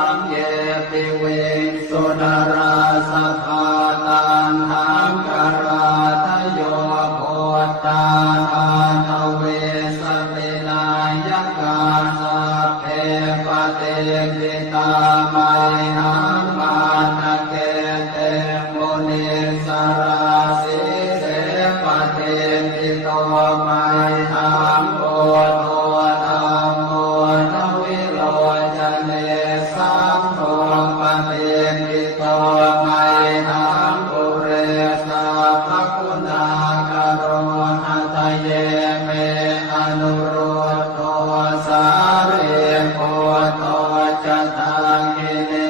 สังเยปิเวสุนราสภาตังหังกราทโยโคตาอาทเวสมิลายกาสัพเพปเตปิตามัยหังมาตะเกเตมุนิสราสิเสปเตปิโตมัยหังโพโตธัมโมทวิโรจเนสังโฆปเตปิโตมัยหังปุเรสัพพคุณากโรหัตเยเมอนุรุตโตสาเรโพโตจตังกิเน